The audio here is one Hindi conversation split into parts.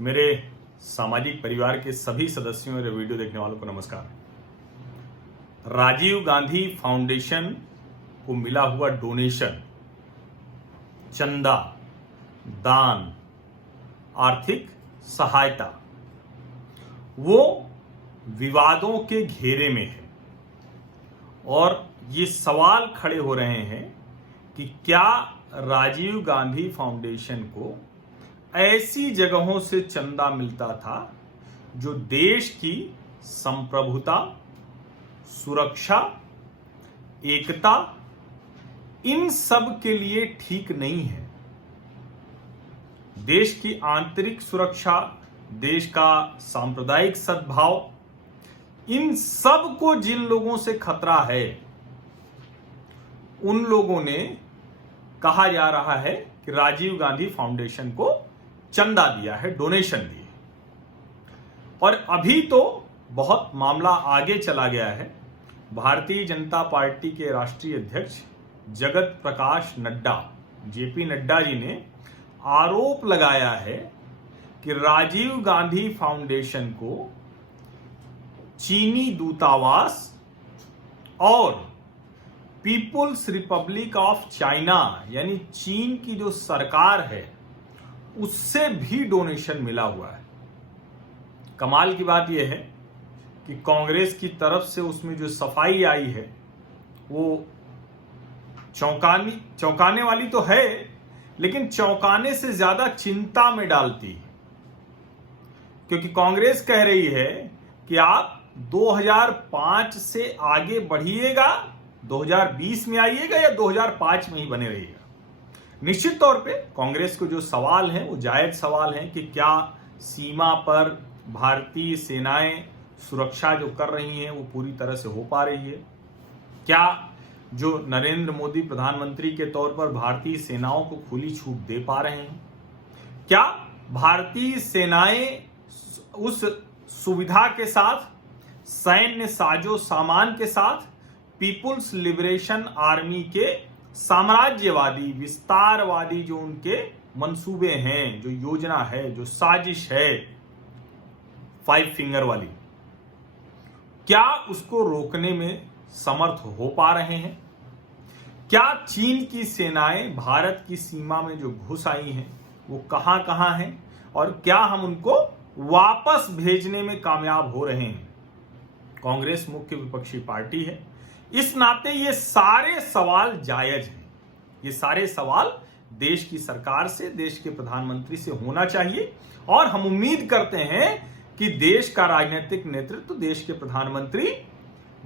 मेरे सामाजिक परिवार के सभी सदस्यों और वीडियो देखने वालों को नमस्कार। राजीव गांधी फाउंडेशन को मिला हुआ डोनेशन, चंदा, दान, आर्थिक सहायता वो विवादों के घेरे में है और ये सवाल खड़े हो रहे हैं कि क्या राजीव गांधी फाउंडेशन को ऐसी जगहों से चंदा मिलता था जो देश की संप्रभुता, सुरक्षा, एकता, इन सब के लिए ठीक नहीं है। देश की आंतरिक सुरक्षा, देश का सांप्रदायिक सद्भाव, इन सब को जिन लोगों से खतरा है उन लोगों ने कहा जा रहा है कि राजीव गांधी फाउंडेशन को चंदा दिया है, डोनेशन दिए। और अभी तो बहुत मामला आगे चला गया है। भारतीय जनता पार्टी के राष्ट्रीय अध्यक्ष जगत प्रकाश नड्डा, जेपी नड्डा जी ने आरोप लगाया है कि राजीव गांधी फाउंडेशन को चीनी दूतावास और पीपुल्स रिपब्लिक ऑफ चाइना यानी चीन की जो सरकार है उससे भी डोनेशन मिला हुआ है। कमाल की बात यह है कि कांग्रेस की तरफ से उसमें जो सफाई आई है वो चौंकाने वाली तो है, लेकिन चौंकाने से ज्यादा चिंता में डालती है, क्योंकि कांग्रेस कह रही है कि आप 2005 से आगे बढ़िएगा, 2020 में आइएगा या 2005 में ही बने रहिएगा। निश्चित तौर पे कांग्रेस को जो सवाल हैं वो जायज सवाल हैं कि क्या सीमा पर भारतीय सेनाएं सुरक्षा जो कर रही हैं वो पूरी तरह से हो पा रही है? क्या जो नरेंद्र मोदी प्रधानमंत्री के तौर पर भारतीय सेनाओं को खुली छूट दे पा रहे हैं? क्या भारतीय सेनाएं उस सुविधा के साथ, सैन्य साजो सामान के साथ पीपुल्स लिबरेशन आर्मी के साम्राज्यवादी, विस्तारवादी जो उनके मंसूबे हैं, जो योजना है, जो साजिश है 5 फिंगर वाली, क्या उसको रोकने में समर्थ हो पा रहे हैं? क्या चीन की सेनाएं भारत की सीमा में जो घुस आई हैं वो कहां कहां हैं और क्या हम उनको वापस भेजने में कामयाब हो रहे हैं? कांग्रेस मुख्य विपक्षी पार्टी है, इस नाते ये सारे सवाल जायज हैं। ये सारे सवाल देश की सरकार से, देश के प्रधानमंत्री से होना चाहिए और हम उम्मीद करते हैं कि देश का राजनीतिक नेतृत्व, देश के प्रधानमंत्री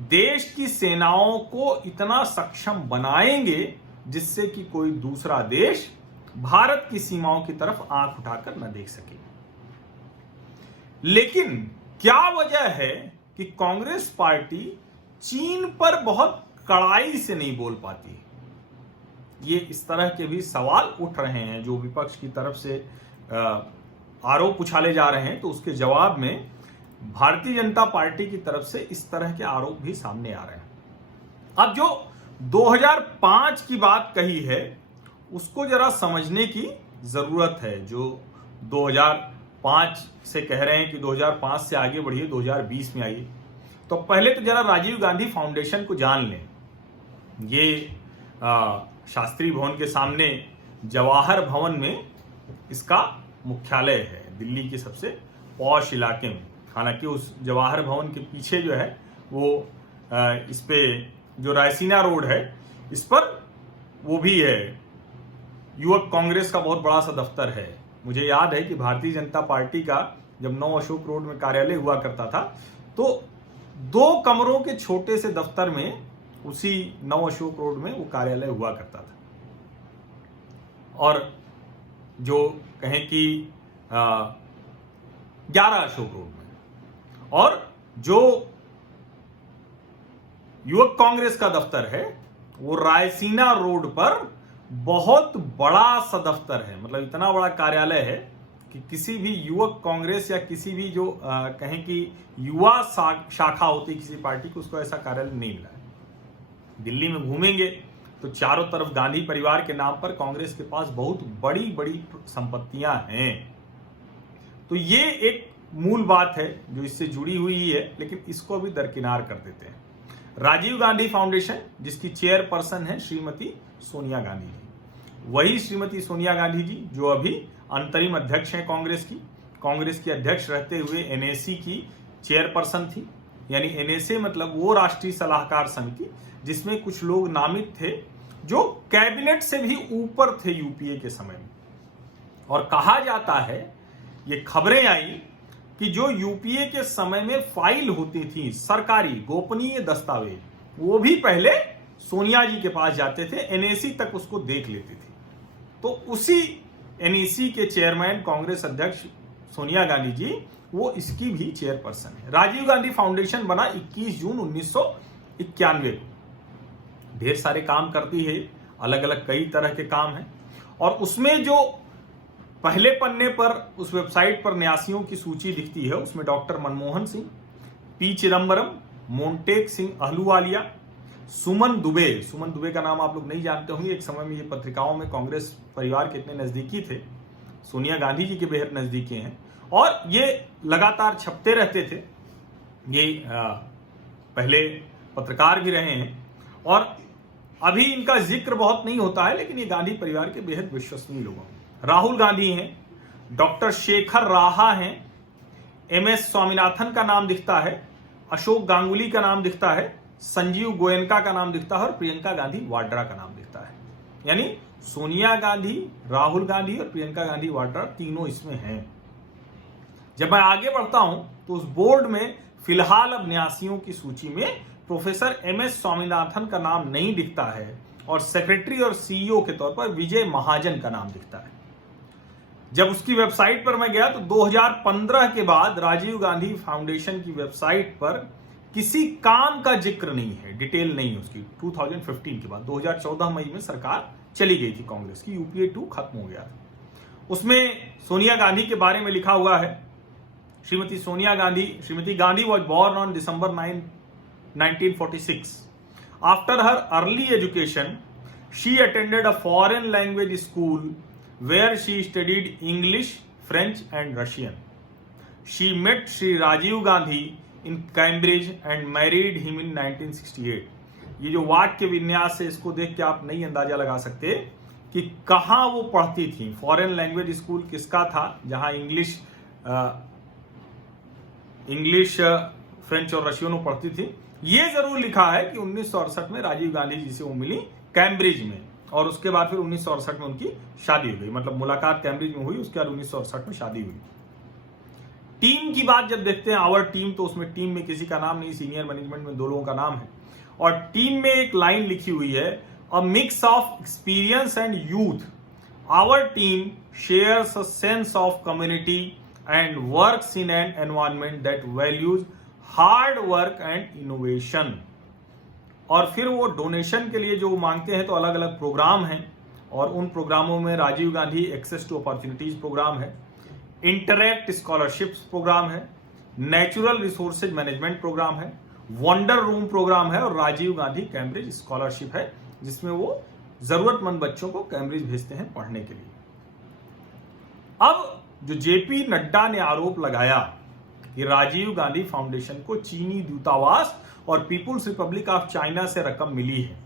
देश की सेनाओं को इतना सक्षम बनाएंगे जिससे कि कोई दूसरा देश भारत की सीमाओं की तरफ आंख उठाकर न देख सके। लेकिन क्या वजह है कि कांग्रेस पार्टी चीन पर बहुत कड़ाई से नहीं बोल पाती? ये इस तरह के भी सवाल उठ रहे हैं जो विपक्ष की तरफ से आरोप उछाले जा रहे हैं, तो उसके जवाब में भारतीय जनता पार्टी की तरफ से इस तरह के आरोप भी सामने आ रहे हैं। अब जो 2005 की बात कही है उसको जरा समझने की जरूरत है। जो 2005 से कह रहे हैं कि 2005 से आगे बढ़िए, 2020 में आइए, तो पहले तो जरा राजीव गांधी फाउंडेशन को जान लें। ये शास्त्री भवन के सामने जवाहर भवन में इसका मुख्यालय है, दिल्ली के सबसे पॉश इलाके में। हालांकि उस जवाहर भवन के पीछे जो है वो इस पे जो रायसीना रोड है इस पर वो भी है, युवक कांग्रेस का बहुत बड़ा सा दफ्तर है। मुझे याद है कि भारतीय जनता पार्टी का जब 9 अशोक रोड में कार्यालय हुआ करता था तो 2 कमरों के छोटे से दफ्तर में उसी 9 अशोक रोड में वो कार्यालय हुआ करता था। और जो कहें कि 11 अशोक रोड में, और जो युवक कांग्रेस का दफ्तर है वो रायसीना रोड पर बहुत बड़ा सा दफ्तर है। मतलब इतना बड़ा कार्यालय है कि किसी भी युवक कांग्रेस या किसी भी जो कहें कि युवा शाखा होती किसी पार्टी को, उसको ऐसा कार्यालय नहीं मिला है। दिल्ली में घूमेंगे तो चारों तरफ गांधी परिवार के नाम पर कांग्रेस के पास बहुत बड़ी बड़ी संपत्तियां हैं। तो ये एक मूल बात है जो इससे जुड़ी हुई है, लेकिन इसको भी दरकिनार कर देते हैं। राजीव गांधी फाउंडेशन, जिसकी चेयरपर्सन है श्रीमती सोनिया गांधी जी, वही श्रीमती सोनिया गांधी जी जो अभी अंतरिम अध्यक्ष हैं कांग्रेस की अध्यक्ष रहते हुए एनएसी की चेयरपर्सन थी। यानी एनएसए मतलब वो राष्ट्रीय सलाहकार समिति जिसमें कुछ लोग नामित थे जो कैबिनेट से भी ऊपर थे यूपीए के समय में। और कहा जाता है, ये खबरें आई कि जो यूपीए के समय में फाइल होती थी सरकारी गोपनीय दस्तावेज, वो भी पहले सोनिया जी के पास जाते थे, एनएसी तक उसको देख लेती थी। तो उसी एनएसी के चेयरमैन कांग्रेस अध्यक्ष सोनिया गांधी जी, वो इसकी भी चेयरपर्सन है। राजीव गांधी फाउंडेशन बना 21 जून 1991 को। ढेर सारे काम करती है, अलग अलग कई तरह के काम हैं। और उसमें जो पहले पन्ने पर उस वेबसाइट पर न्यासियों की सूची दिखती है, उसमें डॉक्टर मनमोहन सिंह, पी चिदम्बरम, मोंटेक सिंह अहलूवालिया, सुमन दुबे का नाम आप लोग नहीं जानते होंगे। एक समय में ये पत्रिकाओं में कांग्रेस परिवार के इतने नजदीकी थे, सोनिया गांधी जी के बेहद नजदीकी हैं और ये लगातार छपते रहते थे। ये पहले पत्रकार भी रहे हैं और अभी इनका जिक्र बहुत नहीं होता है, लेकिन ये गांधी परिवार के बेहद विश्वसनीय लोग हैं। राहुल गांधी हैं, डॉक्टर शेखर राहा हैं, एमएस स्वामीनाथन का नाम दिखता है, अशोक गांगुली का नाम दिखता है, संजीव गोयनका का नाम दिखता है और प्रियंका गांधी वाड्रा का नाम दिखता है। यानी सोनिया गांधी, राहुल गांधी और प्रियंका गांधी वाड्रा तीनों इसमें हैं। जब मैं आगे बढ़ता हूं तो उस बोर्ड में फिलहाल अब न्यासियों की सूची में प्रोफेसर एमएस स्वामीनाथन का नाम नहीं दिखता है और सेक्रेटरी और सीईओ के तौर पर विजय महाजन का नाम दिखता है। जब उसकी वेबसाइट पर मैं गया तो 2015 के बाद राजीव गांधी फाउंडेशन की वेबसाइट पर किसी काम का जिक्र नहीं है, डिटेल नहीं है उसकी। 2015 के बाद 2014 मई में सरकार चली गई थी कांग्रेस की, यूपीए 2 खत्म हो गया था। उसमें सोनिया गांधी के बारे में लिखा हुआ है, Shrimati Gandhi was born on December 9, 1946. After her early education, she attended a foreign language school where she studied English, French and Russian. She met Sri Rajiv Gandhi in Cambridge and married him in 1968. ये जो वाक्य विन्यास है, इसको देख के आप नहीं अंदाजा लगा सकते कि कहां वो पढ़ती थी। फॉरेन लैंग्वेज स्कूल किसका था, जहां इंग्लिश, फ्रेंच और रशियन पढ़ती थी। ये जरूर लिखा है कि 1968 में राजीव गांधी जी से वो मिली कैम्ब्रिज में और उसके बाद फिर 1968 में उनकी शादी हो गई। मतलब मुलाकात कैम्ब्रिज में हुई, उसके बाद 1968 में शादी हुई। टीम की बात जब देखते हैं, आवर टीम, तो उसमें टीम में किसी का नाम नहीं, सीनियर मैनेजमेंट में 2 लोगों का नाम है। और टीम में एक लाइन लिखी हुई है, a mix of experience and youth, our team shares a sense of community and works in an environment that values hard work and innovation। और फिर वो डोनेशन के लिए जो मांगते हैं तो अलग अलग प्रोग्राम हैं और उन प्रोग्रामों में Rajiv Gandhi access to opportunities programme है, इंटरैक्ट स्कॉलरशिप्स प्रोग्राम है, नेचुरल रिसोर्सेज मैनेजमेंट प्रोग्राम है, वंडर रूम प्रोग्राम है और राजीव गांधी कैम्ब्रिज स्कॉलरशिप है, जिसमें वो जरूरतमंद बच्चों को कैम्ब्रिज भेजते हैं पढ़ने के लिए। अब जो जेपी नड्डा ने आरोप लगाया कि राजीव गांधी फाउंडेशन को चीनी दूतावास और पीपुल्स रिपब्लिक ऑफ चाइना से रकम मिली है,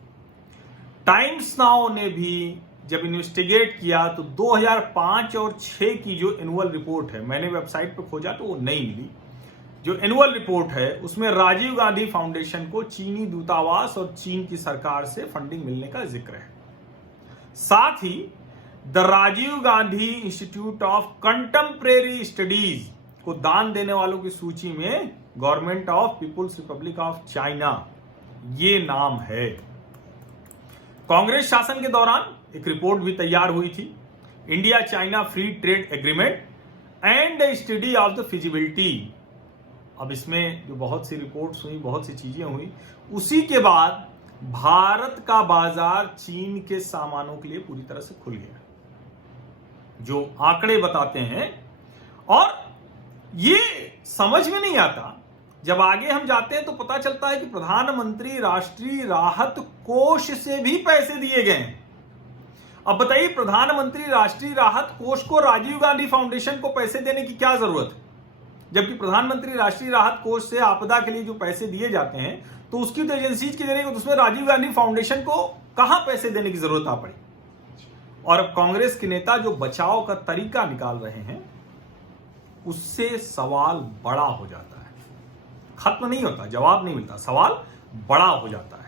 टाइम्स नाउ ने भी जब इन्वेस्टिगेट किया तो 2005 और 6 की जो एनुअल रिपोर्ट है, मैंने वेबसाइट पर खोजा तो वो नहीं मिली। जो एनुअल रिपोर्ट है उसमें राजीव गांधी फाउंडेशन को चीनी दूतावास और चीन की सरकार से फंडिंग मिलने का जिक्र है। साथ ही the Rajiv Gandhi institute of contemporary studies को दान देने वालों की सूची में government of people's Republic of China ये नाम है। कांग्रेस शासन के दौरान एक रिपोर्ट भी तैयार हुई थी, India China free trade agreement and the study of the feasibility. अब इसमें जो बहुत सी रिपोर्ट्स हुई, बहुत सी चीजें हुई, उसी के बाद भारत का बाजार चीन के सामानों के लिए पूरी तरह से खुल गया, जो आंकड़े बताते हैं। और ये समझ में नहीं आता, जब आगे हम जाते हैं तो पता चलता है कि प्रधानमंत्री राष्ट्रीय राहत कोष से भी पैसे दिए गए हैं। अब बताइए, प्रधानमंत्री राष्ट्रीय राहत कोष को राजीव गांधी फाउंडेशन को पैसे देने की क्या जरूरत है? जबकि प्रधानमंत्री राष्ट्रीय राहत कोष से आपदा के लिए जो पैसे दिए जाते हैं तो उसकी तो एजेंसीज की देने, उसमें राजीव गांधी फाउंडेशन को कहां पैसे देने की जरूरत आ पड़ी? और अब कांग्रेस के नेता जो बचाव का तरीका निकाल रहे हैं उससे सवाल बड़ा हो जाता है, खत्म नहीं होता, जवाब नहीं मिलता, सवाल बड़ा हो जाता है।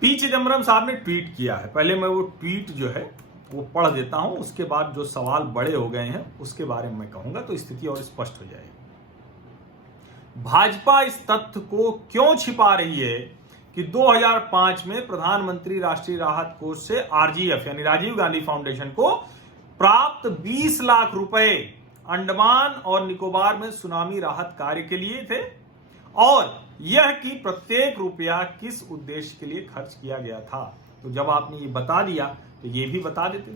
पी चिदम्बरम साहब ने ट्वीट किया है, पहले मैं वो ट्वीट जो है वो पढ़ देता हूं, उसके बाद जो सवाल बड़े हो गए हैं उसके बारे में मैं कहूंगा तो स्थिति और स्पष्ट हो जाएगी। भाजपा इस तथ्य को क्यों छिपा रही है कि 2005 में प्रधानमंत्री राष्ट्रीय राहत कोष से आरजीएफ यानी राजीव गांधी फाउंडेशन को प्राप्त 20 लाख रुपए अंडमान और निकोबार में सुनामी राहत कार्य के लिए थे, और यह कि प्रत्येक रुपया किस उद्देश्य के लिए खर्च किया गया था। तो जब आपने ये बता दिया तो ये भी बता देते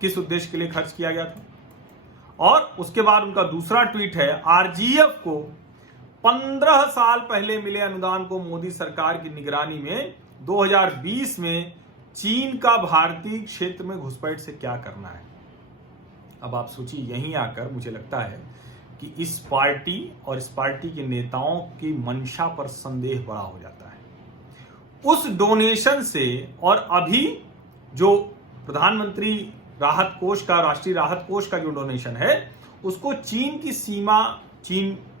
किस उद्देश्य के लिए खर्च किया गया था। और उसके बाद उनका दूसरा ट्वीट है, आरजीएफ को 15 साल पहले मिले अनुदान को मोदी सरकार की निगरानी में 2020 में चीन का भारतीय क्षेत्र में घुसपैठ से क्या करना है। अब आप सोचिए, यहीं आकर मुझे लगता है कि इस पार्टी और इस पार्टी के नेताओं की मंशा पर संदेह बड़ा हो जाता है। उस डोनेशन से और अभी जो प्रधानमंत्री राहत कोष का, राष्ट्रीय राहत कोष का जो डोनेशन है, उसको चीन की सीमा,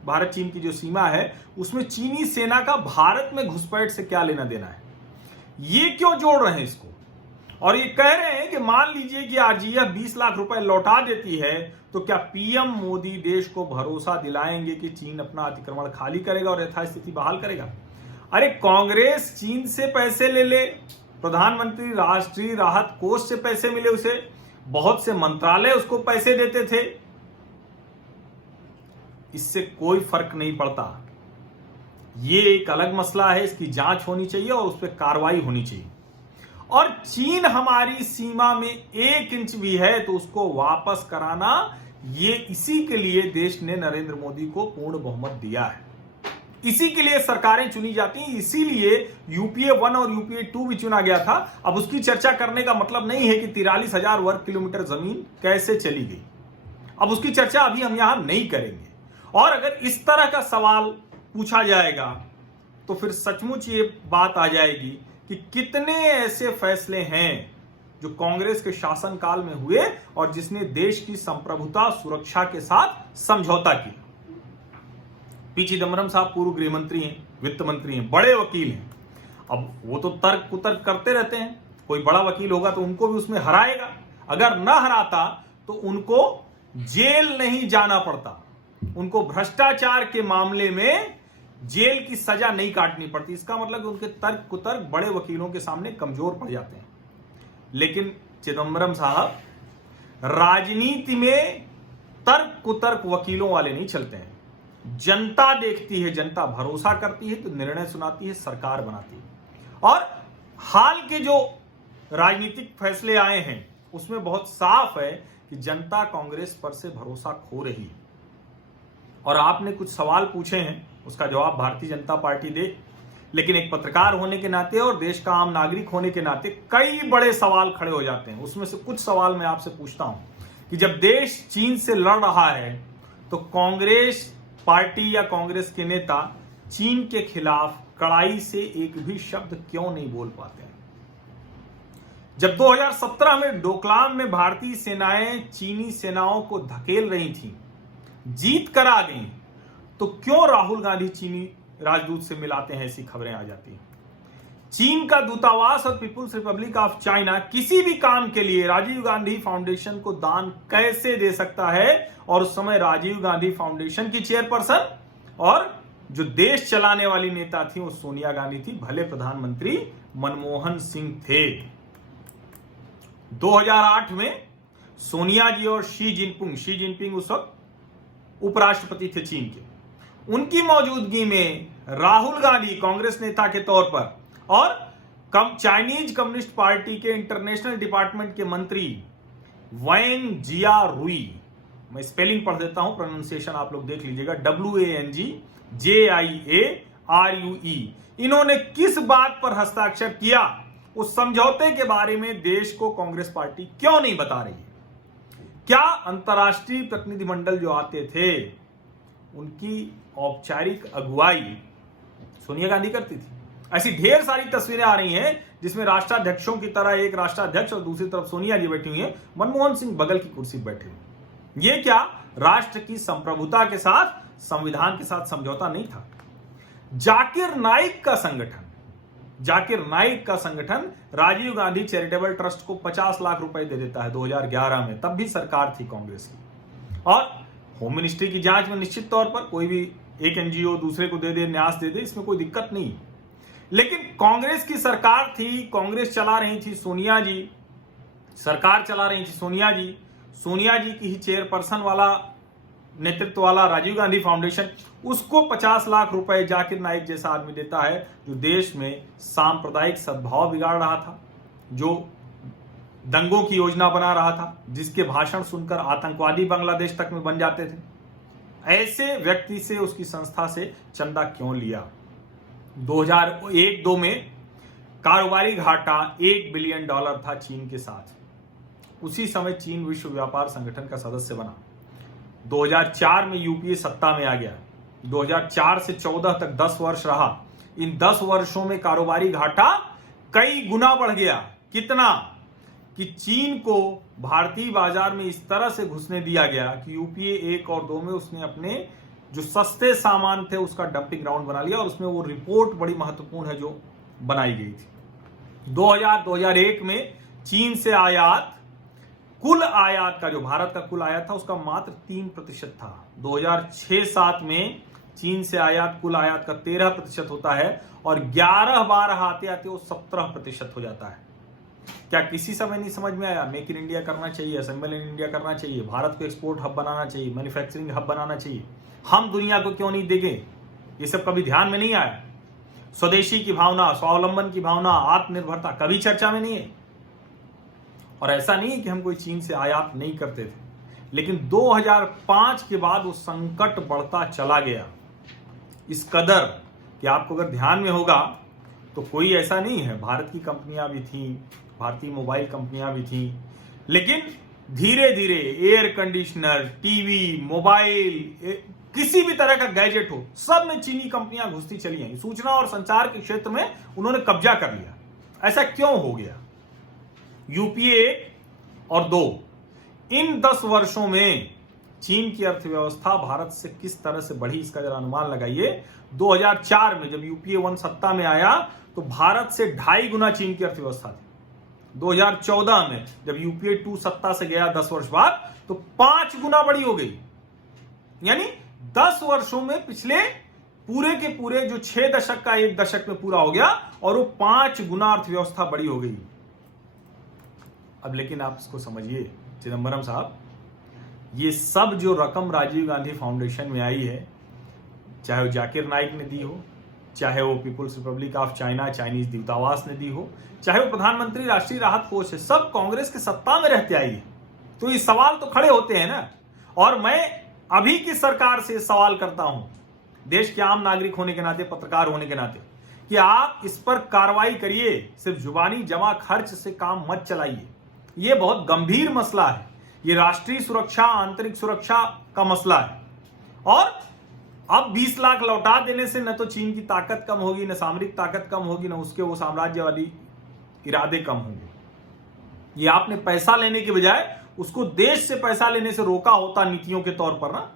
भारत चीन की जो सीमा है उसमें चीनी सेना का भारत में घुसपैठ से क्या लेना देना है, ये क्यों जोड़ रहे हैं इसको? और ये कह रहे हैं कि मान लीजिए कि आरजीएफ 20 लाख रुपए लौटा देती है तो क्या पीएम मोदी देश को भरोसा दिलाएंगे कि चीन अपना अतिक्रमण खाली करेगा और यथास्थिति बहाल करेगा? अरे कांग्रेस चीन से पैसे ले ले, प्रधानमंत्री राष्ट्रीय राहत कोष से पैसे मिले उसे, बहुत से मंत्रालय उसको पैसे देते थे, इससे कोई फर्क नहीं पड़ता। ये एक अलग मसला है, इसकी जांच होनी चाहिए और उस पर कार्रवाई होनी चाहिए। और चीन हमारी सीमा में 1 इंच भी है तो उसको वापस कराना, ये इसी के लिए देश ने नरेंद्र मोदी को पूर्ण बहुमत दिया है, इसी के लिए सरकारें चुनी जाती हैं, इसीलिए यूपीए 1 और यूपीए 2 भी चुना गया था। अब उसकी चर्चा करने का मतलब नहीं है कि 43,000 वर्ग किलोमीटर जमीन कैसे चली गई, अब उसकी चर्चा अभी हम यहां नहीं करेंगे। और अगर इस तरह का सवाल पूछा जाएगा तो फिर सचमुच ये बात आ जाएगी कि कितने ऐसे फैसले हैं जो कांग्रेस के शासनकाल में हुए और जिसने देश की संप्रभुता सुरक्षा के साथ समझौता किया। पी चिदम्बरम साहब पूर्व गृह मंत्री हैं, वित्त मंत्री हैं, बड़े वकील हैं। अब वो तो तर्क कुतर्क करते रहते हैं, कोई बड़ा वकील होगा तो उनको भी उसमें हराएगा, अगर ना हराता तो उनको जेल नहीं जाना पड़ता, उनको भ्रष्टाचार के मामले में जेल की सजा नहीं काटनी पड़ती। इसका मतलब उनके तर्क कुतर्क बड़े वकीलों के सामने कमजोर पड़ जाते हैं। लेकिन चिदम्बरम साहब, राजनीति में तर्क कुतर्क वकीलों वाले नहीं चलते हैं। जनता देखती है, जनता भरोसा करती है तो निर्णय सुनाती है, सरकार बनाती है। और हाल के जो राजनीतिक फैसले आए हैं उसमें बहुत साफ है कि जनता कांग्रेस पर से भरोसा खो रही है। और आपने कुछ सवाल पूछे हैं, उसका जवाब भारतीय जनता पार्टी दे, लेकिन एक पत्रकार होने के नाते और देश का आम नागरिक होने के नाते कई बड़े सवाल खड़े हो जाते हैं। उसमें से कुछ सवाल मैं आपसे पूछता हूं कि जब देश चीन से लड़ रहा है तो कांग्रेस पार्टी या कांग्रेस के नेता चीन के खिलाफ कड़ाई से एक भी शब्द क्यों नहीं बोल पाते हैं? जब 2017 में डोकलाम में भारतीय सेनाएं चीनी सेनाओं को धकेल रही थीं, जीत कर आ गई, तो क्यों राहुल गांधी चीनी राजदूत से मिलाते हैं? ऐसी खबरें आ जाती हैं। चीन का दूतावास और पीपुल्स रिपब्लिक ऑफ चाइना किसी भी काम के लिए राजीव गांधी फाउंडेशन को दान कैसे दे सकता है? और उस समय राजीव गांधी फाउंडेशन की चेयरपर्सन और जो देश चलाने वाली नेता थी वो सोनिया गांधी थी, भले प्रधानमंत्री मनमोहन सिंह थे। 2008 में सोनिया जी और शी जिनपिंग उस वक्त उपराष्ट्रपति थे चीन के, उनकी मौजूदगी में राहुल गांधी कांग्रेस नेता के तौर पर और चाइनीज कम्युनिस्ट पार्टी के इंटरनेशनल डिपार्टमेंट के मंत्री वैंग जियारुई, मैं स्पेलिंग पढ़ देता हूं, प्रोनाउंसिएशन आप लोग देख लीजिएगा, WANGJIARUE, इन्होंने किस बात पर हस्ताक्षर किया उस समझौते के बारे में देश को कांग्रेस पार्टी क्यों नहीं बता रही है? क्या अंतर्राष्ट्रीय प्रतिनिधिमंडल जो आते थे उनकी औपचारिक अगुवाई सोनिया गांधी करती थी? ऐसी ढेर सारी तस्वीरें आ रही हैं जिसमें राष्ट्राध्यक्षों की तरह एक राष्ट्राध्यक्ष और दूसरी तरफ सोनिया जी बैठी हुई हैं, मनमोहन सिंह बगल की कुर्सी पर बैठे हुए। ये क्या राष्ट्र की संप्रभुता के साथ, संविधान के साथ समझौता नहीं था? जाकिर नाइक का संगठन राजीव गांधी चैरिटेबल ट्रस्ट को 50 लाख रुपए दे देता है 2011 में, तब भी सरकार थी कांग्रेस की। और होम मिनिस्ट्री की जांच में निश्चित तौर पर कोई भी एक एनजीओ दूसरे को दे दे, न्यास दे दे, इसमें कोई दिक्कत नहीं। लेकिन कांग्रेस की सरकार थी, कांग्रेस चला रही थी सोनिया जी, सरकार चला रही थी सोनिया जी की ही चेयरपर्सन वाला नेतृत्व वाला राजीव गांधी फाउंडेशन, उसको 50 लाख रुपए जाकिर नाइक जैसा आदमी देता है जो देश में सांप्रदायिक सद्भाव बिगाड़ रहा था, जो दंगों की योजना बना रहा था, जिसके भाषण सुनकर आतंकवादी बांग्लादेश तक में बन जाते थे। ऐसे व्यक्ति से, उसकी संस्था से चंदा क्यों लिया? 2001-2 में कारोबारी घाटा $1 बिलियन था चीन के साथ। उसी समय चीन विश्व व्यापार संगठन का सदस्य बना। 2004 में यूपीए सत्ता में आ गया। 2004 से 14 तक 10 वर्ष रहा। इन 10 वर्षों में कारोबारी घाटा कई गुना बढ़ गया। कितना कि चीन को भारतीय बाजार में इस तरह से घुसने दिया गया कि यूपीए 1 और 2 में उसने अपने जो सस्ते सामान थे उसका डंपिंग ग्राउंड बना लिया। और उसमें वो रिपोर्ट बड़ी महत्वपूर्ण है जो बनाई गई थी। 2000-2001 में चीन से आयात, कुल आयात का, जो भारत का कुल आयात था उसका मात्र 3% था। 2006-7 में चीन से आयात, कुल आयात का 13% होता है और 11-12 आते आते वो 17% हो जाता है। क्या किसी समय नहीं समझ में आया मेक इन इंडिया करना चाहिए, असेंबल इन इंडिया करना चाहिए, भारत को एक्सपोर्ट हब बनाना चाहिए, मैन्युफैक्चरिंग हब बनाना चाहिए? हम दुनिया को क्यों नहीं देंगे? ये सब कभी ध्यान में नहीं आया। स्वदेशी की भावना, स्वावलंबन की भावना, आत्मनिर्भरता कभी चर्चा में नहीं है। और ऐसा नहीं है कि हम कोई चीन से आयात नहीं करते थे, लेकिन 2005 के बाद वो संकट बढ़ता चला गया इस कदर कि आपको अगर ध्यान में होगा तो कोई ऐसा नहीं है, भारत की कंपनियां भी थीं, भारतीय मोबाइल कंपनियां भी थीं, लेकिन धीरे धीरे एयर कंडीशनर, टीवी, मोबाइल, किसी भी तरह का गैजेट हो, सब में चीनी कंपनियां घुसती चली आई। सूचना और संचार के क्षेत्र में उन्होंने कब्जा कर लिया। ऐसा क्यों हो गया? यूपीए 1 और 2, इन 10 वर्षों में चीन की अर्थव्यवस्था भारत से किस तरह से बढ़ी, इसका जरा अनुमान लगाइए। 2004 में जब यूपीए 1 सत्ता में आया तो भारत से 2.5 गुना चीन की अर्थव्यवस्था थी। 2014 में जब यूपीए 2 सत्ता से गया 10 वर्ष बाद, तो 5 गुना बड़ी हो गई। यानी 10 वर्षों में पिछले पूरे के पूरे जो 6 दशक का 1 दशक में पूरा हो गया और वो 5 गुना अर्थव्यवस्था बड़ी हो गई। अब लेकिन आप इसको समझिए चिदंबरम साहब, ये सब जो रकम राजीव गांधी फाउंडेशन में आई है, चाहे वो जाकिर नाइक ने दी हो, चाहे वो People's Republic of China, Chinese दूतावास ने दी हो, चाहे वो प्रधानमंत्री राष्ट्रीय राहत कोष है, सब कांग्रेस के सत्ता में रहते आई है। तो ये सवाल तो खड़े होते हैं ना। और मैं अभी की सरकार से सवाल करता हूं, देश के आम नागरिक होने के नाते, पत्रकार होने के नाते, कि आप इस पर कार्रवाई करिए। सिर्फ जुबानी जमा खर्च से काम मत चलाइए। यह बहुत गंभीर मसला है। यह राष्ट्रीय सुरक्षा, आंतरिक सुरक्षा का मसला है। और अब 20 लाख लौटा देने से न तो चीन की ताकत कम होगी, न सामरिक ताकत कम होगी, न उसके वो साम्राज्यवादी इरादे कम होंगे। ये आपने पैसा लेने के बजाय उसको देश से पैसा लेने से रोका होता नीतियों के तौर पर ना,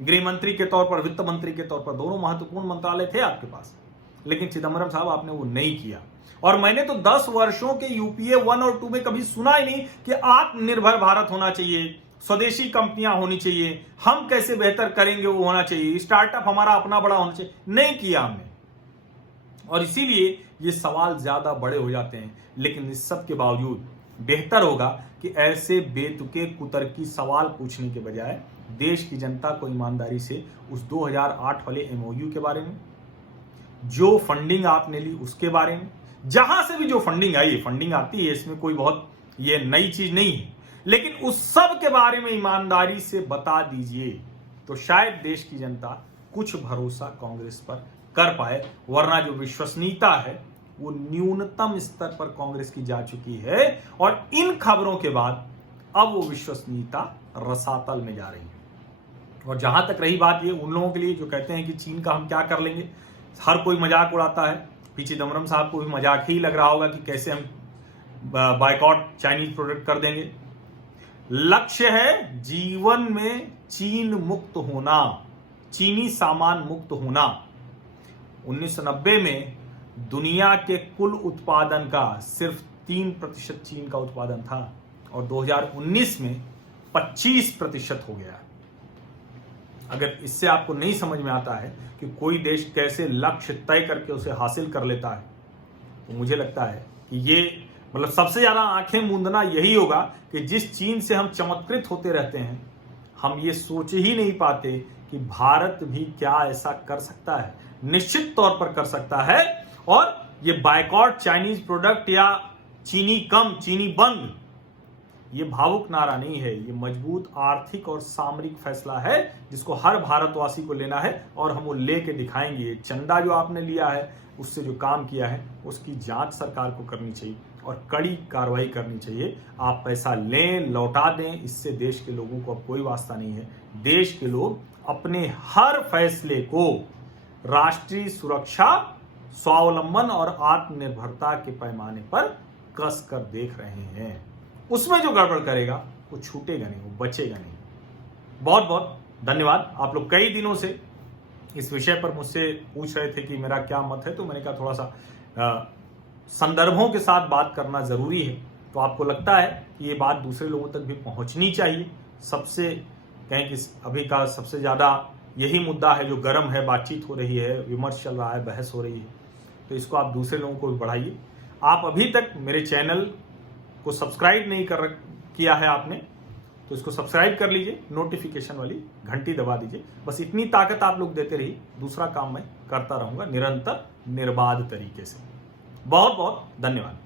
गृह मंत्री के तौर पर, वित्त मंत्री के तौर पर, दोनों महत्वपूर्ण मंत्रालय थे आपके पास। लेकिन चिदंबरम साहब आपने वो नहीं किया। और मैंने तो 10 वर्षों के यूपीए 1 और 2 में कभी सुना ही नहीं कि आत्मनिर्भर भारत होना चाहिए, स्वदेशी कंपनियां होनी चाहिए, हम कैसे बेहतर करेंगे वो होना चाहिए, स्टार्टअप हमारा अपना बड़ा होना चाहिए। नहीं किया हमने। और इसीलिए ये सवाल ज्यादा बड़े हो जाते हैं। लेकिन इस सब के बावजूद बेहतर होगा कि ऐसे बेतुके कुतर्की सवाल पूछने के बजाय देश की जनता को ईमानदारी से उस 2008 वाले एमओयू के बारे में, जो फंडिंग आपने ली उसके बारे में, जहां से भी जो फंडिंग आई, फंडिंग आती है, इसमें कोई बहुत ये नई चीज नहीं है, लेकिन उस सब के बारे में ईमानदारी से बता दीजिए तो शायद देश की जनता कुछ भरोसा कांग्रेस पर कर पाए। वरना जो विश्वसनीयता है वो न्यूनतम स्तर पर कांग्रेस की जा चुकी है और इन खबरों के बाद अब वो विश्वसनीयता रसातल में जा रही है। और जहां तक रही बात ये उन लोगों के लिए जो कहते हैं कि चीन का हम क्या कर लेंगे, हर कोई मजाक उड़ाता है। पी चिदम्बरम साहब को भी मजाक ही लग रहा होगा कि कैसे हम बायकॉट चाइनीज प्रोडक्ट कर देंगे। लक्ष्य है जीवन में चीन मुक्त होना, चीनी सामान मुक्त होना। 1990 में दुनिया के कुल उत्पादन का सिर्फ 3% चीन का उत्पादन था और 2019 में 25% हो गया। अगर इससे आपको नहीं समझ में आता है कि कोई देश कैसे लक्ष्य तय करके उसे हासिल कर लेता है, तो मुझे लगता है कि ये मतलब सबसे ज्यादा आंखें मूंदना यही होगा कि जिस चीन से हम चमत्कृत होते रहते हैं, हम ये सोच ही नहीं पाते कि भारत भी क्या ऐसा कर सकता है। निश्चित तौर पर कर सकता है। और ये बायकॉट चाइनीज प्रोडक्ट या चीनी कम चीनी बंद, ये भावुक नारा नहीं है, ये मजबूत आर्थिक और सामरिक फैसला है जिसको हर भारतवासी को लेना है और हम वो लेके दिखाएंगे। चंदा जो आपने लिया है, उससे जो काम किया है, उसकी जांच सरकार को करनी चाहिए और कड़ी कार्रवाई करनी चाहिए। आप पैसा लें, लौटा दें, इससे देश के लोगों को अब कोई वास्ता नहीं है। देश के लोग अपने हर फैसले को राष्ट्रीय सुरक्षा, स्वावलंबन और आत्मनिर्भरता के पैमाने पर कस कर देख रहे हैं। उसमें जो गड़बड़ करेगा वो छूटेगा नहीं, वो बचेगा नहीं। बहुत बहुत धन्यवाद। आप लोग कई दिनों से इस विषय पर मुझसे पूछ रहे थे कि मेरा क्या मत है, तो मैंने कहा थोड़ा सा संदर्भों के साथ बात करना जरूरी है। तो आपको लगता है कि ये बात दूसरे लोगों तक भी पहुंचनी चाहिए। सबसे कहें कि अभी का सबसे ज्यादा यही मुद्दा है जो गर्म है, बातचीत हो रही है, विमर्श चल रहा है, बहस हो रही है, तो इसको आप दूसरे लोगों को भी बढ़ाइए। आप अभी तक मेरे चैनल को सब्सक्राइब नहीं किया है आपने, तो इसको सब्सक्राइब कर लीजिए, नोटिफिकेशन वाली घंटी दबा दीजिए। बस इतनी ताकत आप लोग देते रहिए, दूसरा काम मैं करता रहूंगा निरंतर निर्बाध तरीके से। बहुत बहुत धन्यवाद।